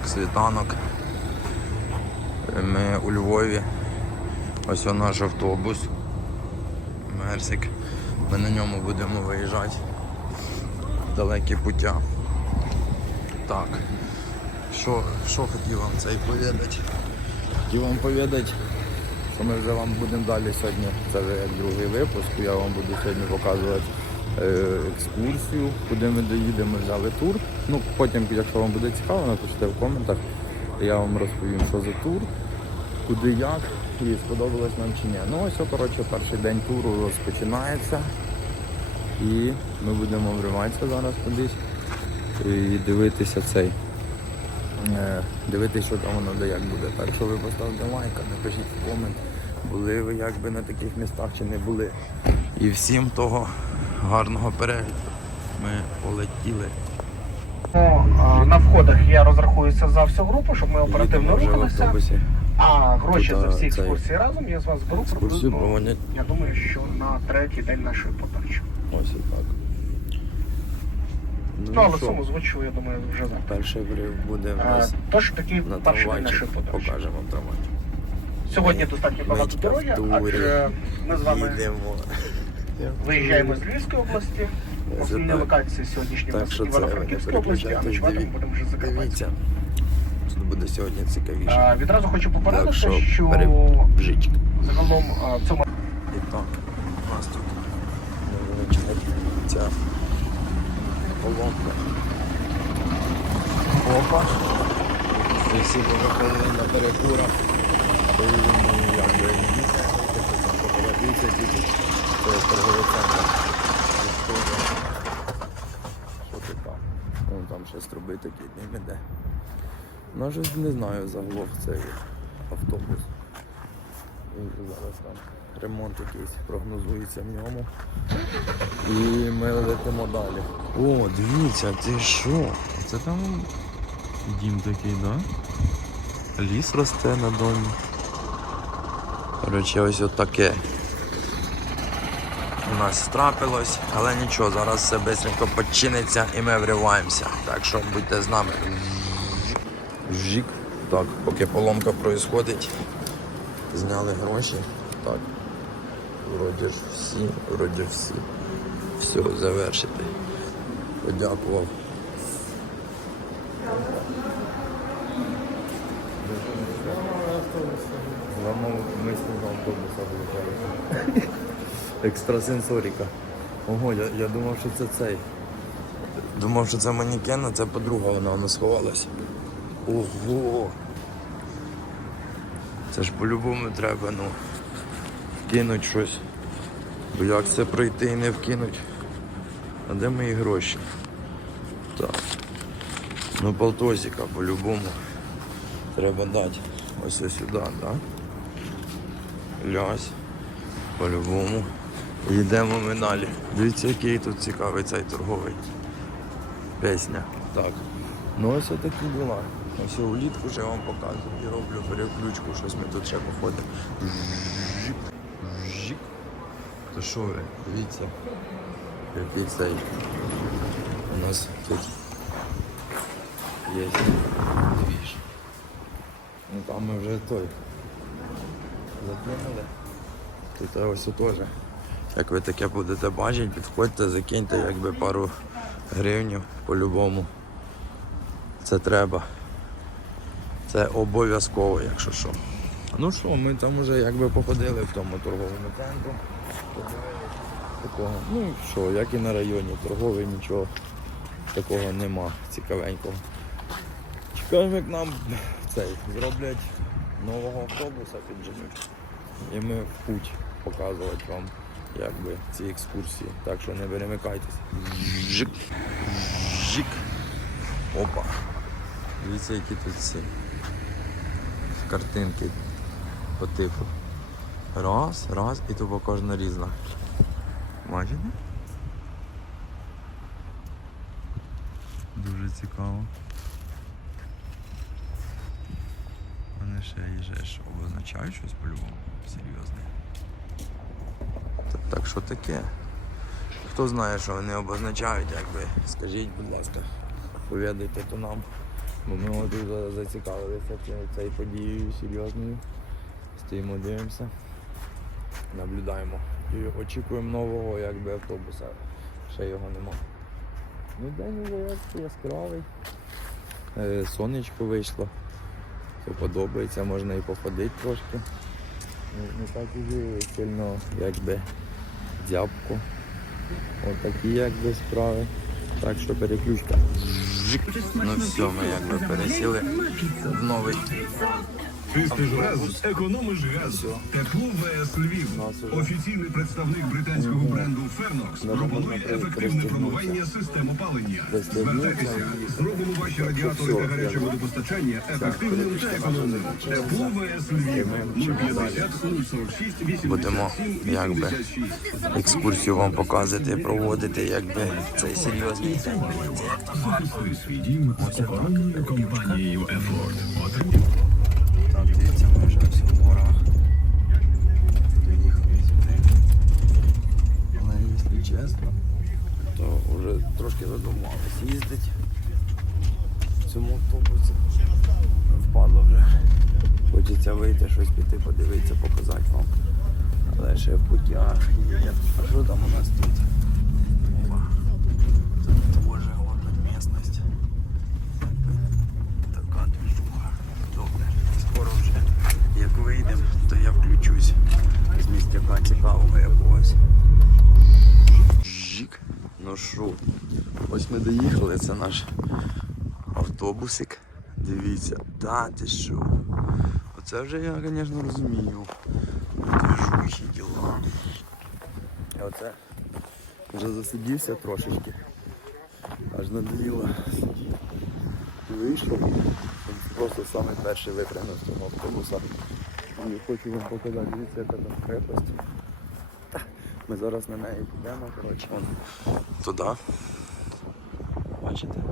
так, світанок. Ми у Львові. Ось он наш автобус. Мерсик. Ми на ньому будемо виїжджати. в Далекі пуття. Так. Що, що хотів вам цей повідати? Хотів вам повідати, що ми вже вам будемо далі сьогодні. Це вже як другий випуск. Я вам буду сьогодні показувати е, екскурсію, куди ми доїдемо, взяли тур. Ну, потім, якщо вам буде цікаво, напишіть в коментах, я вам розповім, що за тур, куди як і сподобалось нам чи ні. Ну ось, коротше, перший день туру розпочинається. І ми будемо вриватися зараз кудись і дивитися цей. е, Дивитися, що там воно де як буде. Так що ви поставте лайк, напишіть комент, були ви якби на таких містах чи не були. І всім того гарного перегляду. Ми полетіли. Ну, на входах я розрахуюся за всю групу, щоб ми оперативно рухалися. А гроші за всі екскурсії разом я з вас беру приблизно. Я думаю, що на третій день нашої подачі. ось і так. Ну, але що, суму звучу, я думаю, вже завтра. перший врив буде в А, нас Тож такий на перший день нашої подачі. Покажемо трамвай. Сьогодні достатньо багато дороги, адже ми з вами виїжджаємо з Львівської області. Основні локації сьогоднішні у Так що це ви не переключайтесь, в Дивіться. Буде сьогодні цікавіше. А, Відразу хочу Так що що перебіжіть. загалом а, в цьому І так, у нас тут невеличка ця колонка. Опа. І всі повиходили на перекурах. Поїдемо як би їхати, там поколотиться тільки. Це торговий центр. Відходимо. Що ти там? Вон струби такі дим іде. Ну, щось не знаю загалом цей автобус. І зараз там ремонт якийсь прогнозується в ньому. І ми летимо далі. О, дивіться, ти що? Це там дім такий, да? Ліс росте на домі. Коротше, ось отаке. У нас трапилось, але нічого, зараз все швидко починиться і ми вриваємося. Так що будьте з нами. Жік. Так, поки поломка происходить. Зняли гроші. Так. Вроді ж всі, вроді всі. Все, завершити. Подякував. Зламав мислення автобуса виходить. Екстрасенсоріка. Ого, я, я думав, що це цей. Думав, що це манікен, а це подруга, вона, вона сховалась. Ого! Це ж по-любому треба, ну, вкинуть щось. Бо як це пройти і не вкинуть? А де мої гроші? Так. Ну полтосика по-любому. Треба дати. Ось сюди, так? Да? Лясь. По-любому. Йдемо ми далі. Дивіться, який тут цікавий цей торговий. Пісня. Так. Ну ось такі діла. Ось улітку вже вам показую і роблю переключку, щось ми тут ще походимо. Жик. То що ви, дивіться, який цей у нас тут є двіж. Ну там ми вже той закинули. Тут ось теж. Як ви таке будете бачити, підходьте, закиньте якби пару гривнів по-любому. Це треба. Це обов'язково, якщо що. Ну що, ми там вже якби походили в тому торговому центру. Такого. Ну що, як і на районі, торговий нічого такого нема цікавенького. Чекаємо, як нам цей зроблять нового автобуса підженуть. І ми в путь показувати вам якби ці екскурсії. Так що не перемикайтесь. Жик. Жик. Опа. Дивіться, які тут ці картинки по типу. Раз, раз, і тупо кожна різна. Бачите? Дуже цікаво. Вони ще і же ж обозначають щось по-любому. Серйозне. Так, що таке? Хто знає, що вони обозначають, якби, скажіть, будь ласка, повідайте то нам. Бо ми дуже зацікавилися цією подією серйозною. Стоїмо, дивимося, наблюдаємо і очікуємо нового якби, автобуса. Ще його нема. Ну, день вже яскравий. Е, Сонечко вийшло. Все подобається, можна і походити трошки. Не, не так і сильно якби дзябко. От якби справи. Так що переключка. Ну все, ми якби пересіли в новий. Чистиш газу, економиш газ. Тепло ВС Львів. Офіційний представник британського бренду Fernox пропонує ефективне промивання систем опалення. Звертайтеся, зробимо ваші радіатори та гаряче водопостачання ефективним та економним. Тепло ВС Львів 050 046 Будемо якби екскурсію вам показувати, проводити, якби цей серйозний день. Компанією Ефорд. Так, дивіться, ми вже всі в горах. Доїхали сюди. Але якщо чесно, то вже трошки задумалися їздити в цьому автобусі. Впадло вже. Хочеться вийти, щось піти, подивитися, показати вам. Але ще в путях. А що там у нас тут? Опа. Тут теж горна місцевість. Така движуха. Добре. Скоро вже як вийдемо, то я включусь з містяка цікавого якогось. Жік. Ну що, ось ми це наш автобусик. Дивіться, та ти що. Оце вже я, звісно, розумію. Движухи діла. І оце вже засидівся трошечки. Аж надоїло сидіти. Вийшов. Просто саме перший випрямив з цього автобуса. І хочу вам показати, дивіться, яка там крепость. Ми зараз на неї підемо, коротше. Туди. Бачите?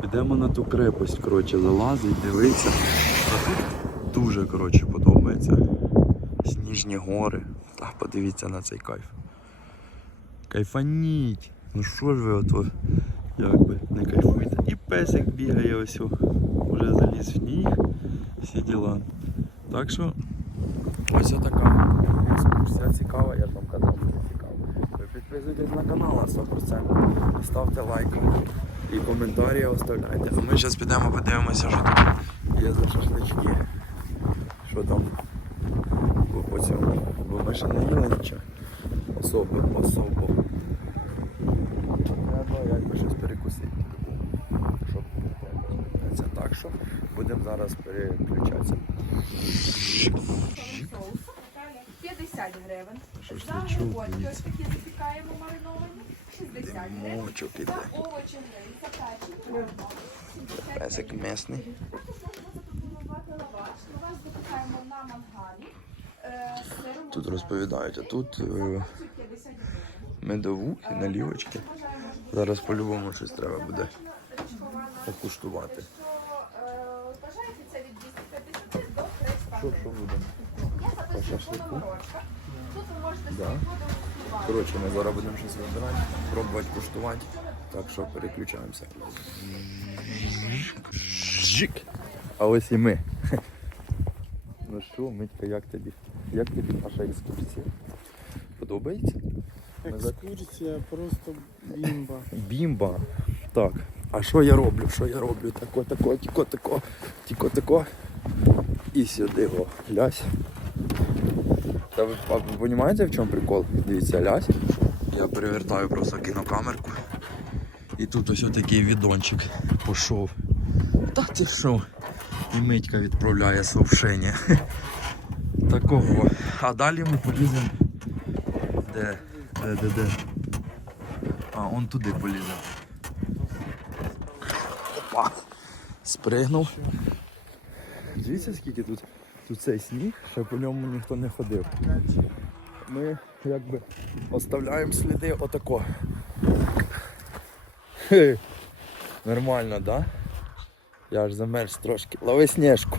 Підемо на ту крепость, коротше, залазить, дивиться. Дуже коротше, подобається. Сніжні гори. Та, подивіться на цей кайф. Кайфаніть! Ну що ж ви ото якби не кайфуєте. І песик бігає ось. о. Уже заліз в сніг. Всі діла. Так що ось така екскурсія цікава, я ж вам казав, що цікаво. Ви підписуйтесь на канал на 100%. Ставте лайк і коментарі оставляйте. А ми зараз підемо подивимося, що тут є за шашлички. Що там по- цьому. Бо ми ще не їли нічого. Особо, особо. Треба якби щось перекусити. Щоб це так, що будемо зараз переключатися. 50 гривень. За грибочки дивіться. ось такі запікаємо мариновані. 60 гривень. Мочок іде. За овочі гривень, запечені. гривень. Песик місний. Також можна запропонувати лаваш. Лаваш запікаємо на мангалі. е, з сиром. Тут розповідають, а тут е, 50 гривень. медовухи, налівочки. Бажаємо, щоб Зараз по-любому щось треба буде покуштувати. Що, е, Бажаєте це від 250 до 300 Що, гривень. буде? По шашлику? номерочках. Тут ви можете Да. Коротше, ми зараз будемо щось вибирати, пробувати куштувати. Так що переключаємося. Жик. А ось і ми. Ну що, Митька, як тобі? Як тобі наша екскурсія? Подобається? Екскурсія просто бімба. Бімба. Так. А що я роблю? Що я роблю? Тако, тако, тіко, тако, тіко, тако. І сюди го. Лясь. Та ви, а ви розумієте, в чому прикол? Дивіться, лясь. Я перевертаю просто кінокамерку. І тут ось такий відончик пішов. Та ти що? І Митька відправляє сообщення. Такого. А далі ми поліземо. Де? Де, де, де? А, он туди полізе. Опа! Спригнув. Дивіться, скільки тут, тут цей сніг, що по ньому ніхто не ходив. Ми якби оставляємо сліди отако. Хе. Нормально, да? Я аж замерз трошки. Лови сніжку.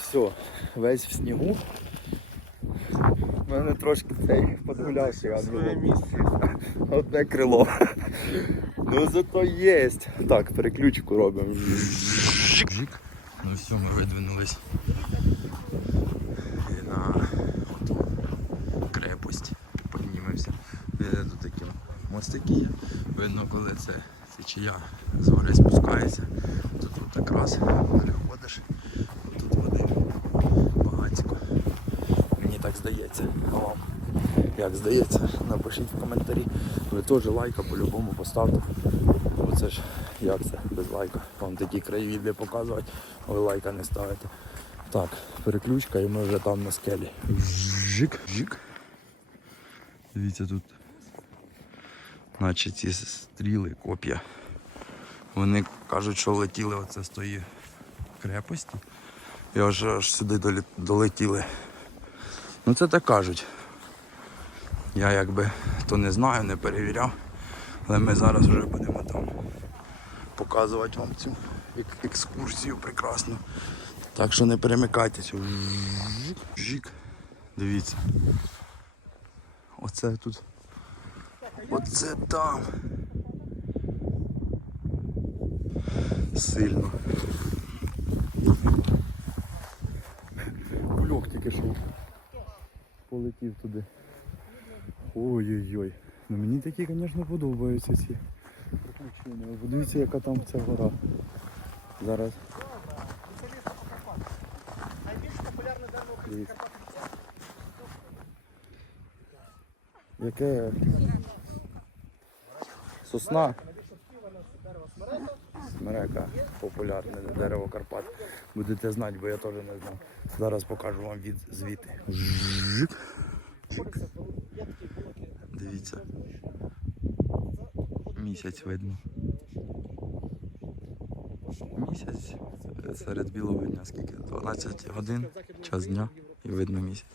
Все, весь в снігу. У мене трошки цей місце. одне крило. Ну зато є. Так, переключку робимо. Жик. Ну все, ми видвинулись. На оту крепость. Піднімемося. Е, Тут такі мостики. Видно, коли це течія з гори спускається. Тут от якраз переходиш. Тут води багатько. Мені так здається. А вам як здається, напишіть в коментарі. Ви теж лайка по-любому поставте. Бо це ж як це без лайка. Вам такі краєвіди показувати, ви лайка не ставите. Так, переключка і ми вже там на скелі. Жик, жик. Дивіться тут. Наче ці стріли, коп'я. Вони кажуть, що летіли оце з тої крепості. І аж, аж сюди долетіли. Ну це так кажуть. Я якби то не знаю, не перевіряв. Але ми зараз вже будемо там показувати вам цю ек- екскурсію прекрасну. Так що не перемикайтеся. Жик. Дивіться. Оце тут. Оце там. Сильно. Кульок тільки що полетів туди. Ой-ой-ой. Ну мені такі, звісно, подобаються ці Ви яка там ця гора. Зараз. Дивіться. Яке сосна. Смерека, популярне дерево Карпат. Будете знати, бо я теж не знав. Зараз покажу вам від звідти. Дивіться. Місяць видно. Місяць е, серед білого дня, скільки? 12 годин, час дня і видно місяць.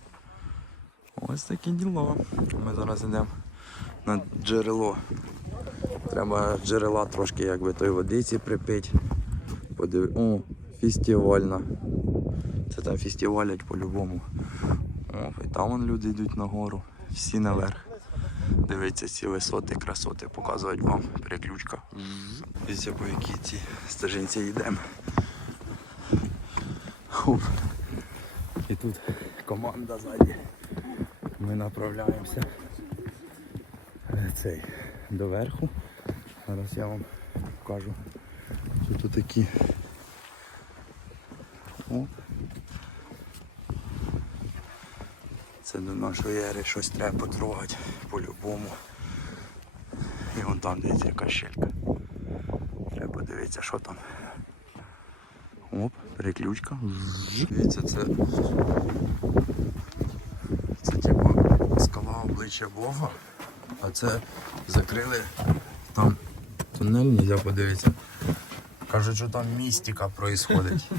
Ось такі діло. Ми зараз йдемо на джерело. Треба джерела трошки якби той водиці припити. Подив... О, фестивальна. Це там фестивалять по-любому. І там вон люди йдуть нагору. Всі наверх. Дивіться ці висоти, красоти, показувати вам переключка. Дивіться, по якій ці стежинці йдемо. Хуп. І тут команда ззаді. Ми направляємося е, цей, доверху. Зараз я вам покажу, що тут такі. О. До щось треба потрогати по-любому. І вон там дивіться яка щелька. Треба подивитися, що там. Оп, переключка. Дивіться, це. Це типу скала обличчя Бога. А це закрили там тунель, нельзя подивитися. Кажуть, що там містика происходить.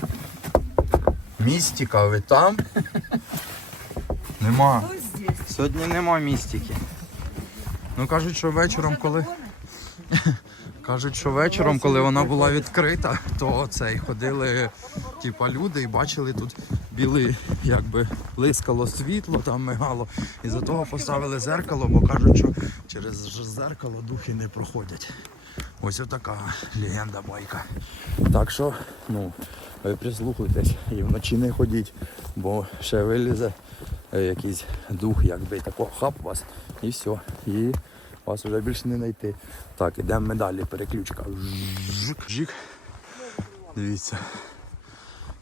Містика, ви там? Нема. Сьогодні нема містики. Ну кажуть, що вечором, коли. Кажуть, що вечором, коли вона була відкрита, то цей ходили типа люди і бачили тут білий, якби блискало світло, там мигало. І за того поставили зеркало, бо кажуть, що через зеркало духи не проходять. Ось отака легенда байка. Так що, ну, ви прислухайтесь і вночі не ходіть, бо ще вилізе якийсь дух, якби і тако хап вас, і все. І вас вже більше не знайти. Так, ідемо ми далі, переключка. Жик, жик. Дивіться.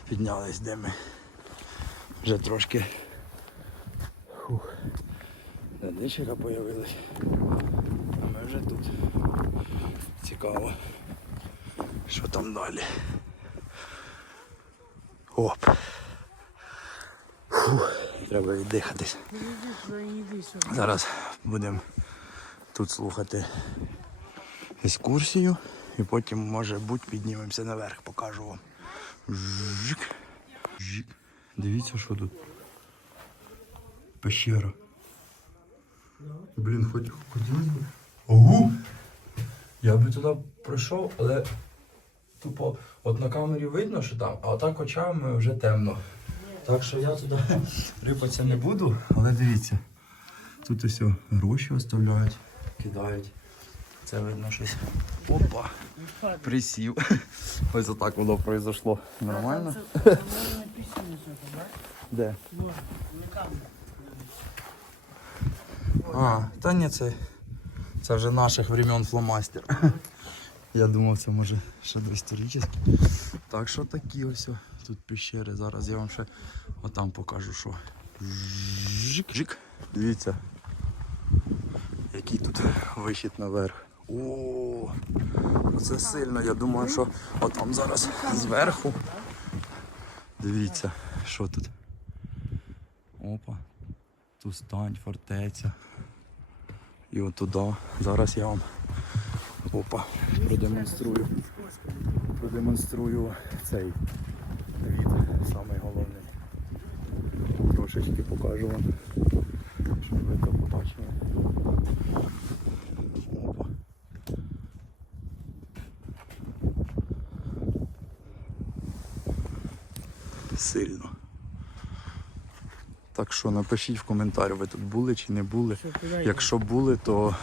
Піднялись, де ми. Вже трошки. Фух. Надичика появилась. А ми вже тут. Цікаво. Що там далі? Оп. Треба віддихатись. Зараз будемо тут слухати екскурсію і потім, може бути, піднімемося наверх, покажу вам. Жик. Жик. Дивіться, що тут. Пещера. Блін, хоч хотілося. Ого! Я би туди пройшов, але тупо от на камері видно, що там, а отак очами вже темно. Так що я туди рипатися не буду, але дивіться. Тут ось гроші оставляють, кидають. Це видно щось. Опа! Присів. Ось отак воно произошло. Нормально? Де? А, та ні, це, це вже наших времен фломастер. Я думав, це може ще доісторичний. Так що такі ось тут пещери. Зараз я вам ще отам покажу, що. Жик, жик. Дивіться. Який тут вихід наверх. О, це сильно. Я думаю, що отам зараз зверху. Дивіться, що тут. Опа. Тут стань, фортеця. І от туди. Зараз я вам опа, продемонструю. Продемонструю цей від, самий головний. Трошечки покажу вам, щоб ви це побачили. Опа. Сильно. Так що напишіть в коментарі, ви тут були чи не були. Якщо були, то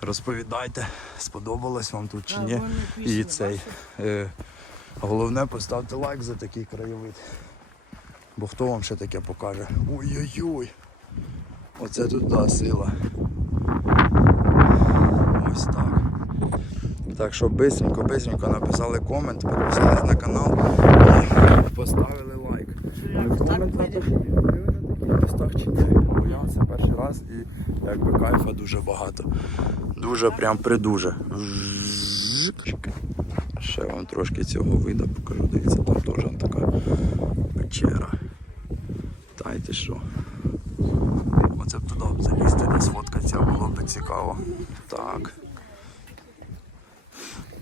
розповідайте, сподобалось вам тут чи ні. І цей. Е, головне поставте лайк за такий краєвид. Бо хто вам ще таке покаже? Ой-ой-ой! Оце тут да, сила. Ось так. Так що бистренько написали комент, підписались на канал і поставили лайк. Комент на я це перший раз і якби кайфа дуже багато. Дуже прям придуже. Ще вам трошки цього вида покажу. Дивіться, там теж така печера. Дайте що. Оце б туди залізти, де сфоткатися було б цікаво. Так.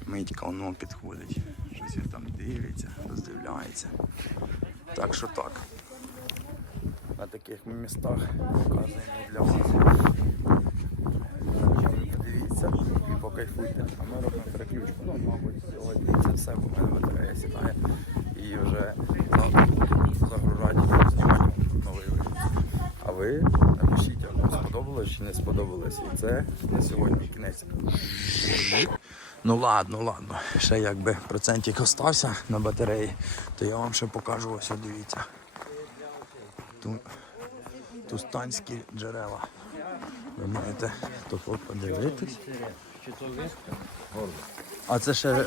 Митька воно підходить. Щось він там дивиться, роздивляється. Так що так. На таких містах показуємо для вас. Подивіться і покайфуйте. А ми робимо переключку. Ну, мабуть, сьогодні це все, бо в мене батарея сідає. І вже буду загружати, знімати новий випуск. А ви напишіть, вам сподобалось чи не сподобалось. І це на сьогодні кінець. Ну ладно, ладно. Ще якби процентик остався на батареї, то я вам ще покажу ось, дивіться. Тут тустанські джерела. Ви маєте тако подивитись. А це ще,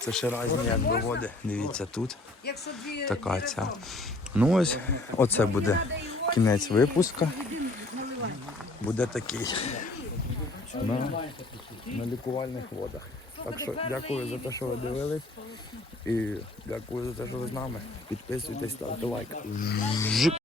це ще різні якби води. Дивіться тут. якщо дві Така ця. Ну ось, оце буде кінець випуска. Буде такий. На, на лікувальних водах. Так що дякую за те, що ви дивились. І дякую за те, що ви з нами. Підписуйтесь, ставте лайк. Жик.